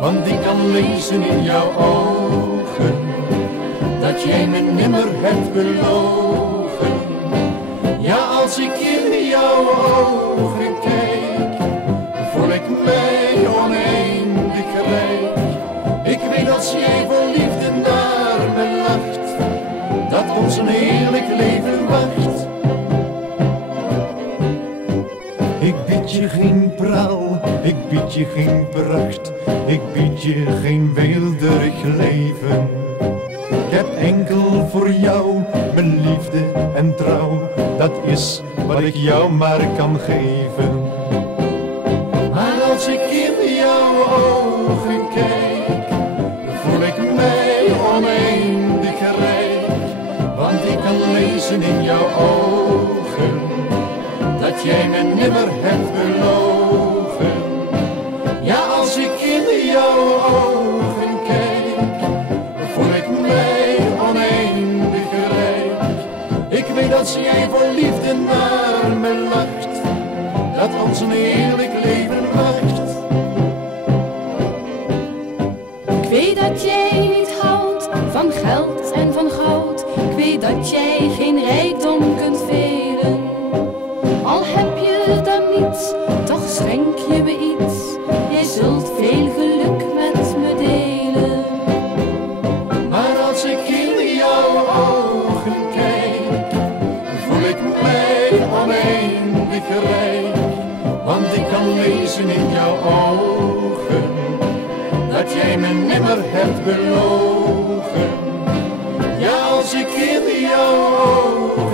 want ik kan lezen in jouw ogen dat jij me nimmer hebt belogen. Ja, als ik in jouw ogen kijk, voel ik mij oneindig rijk. Ik weet als jij vol liefde naar me lacht, dat ons een heerlijk leven wacht. Ik bied je geen praal, ik bied je geen pracht, ik bied je geen weelderig leven. Ik heb enkel voor jou mijn liefde en trouw, dat is wat ik jou maar kan geven. Maar als ik in jouw ogen kijk, voel ik mij oneindig rijk, want ik kan lezen in jouw ogen dat jij me nimmer hebt belogen. Ja, als ik in jouw ogen kijk, voel ik mij oneindig rijk. Ik weet dat jij voor liefde naar me lacht, dat ons een heerlijk leven wacht. Ik weet dat jij niet houdt van geld en van goud. Ik weet dat jij geen rijkdom kunt velen. Al heb je dan niets, toch schenk je me iets. Jij zult veel geluk met me delen. Maar als ik in jouw ogen kijk, voel ik mij oneindig rijk, want ik kan lezen in jouw ogen dat jij me nimmer hebt belogen. Ja, als ik in jouw ogen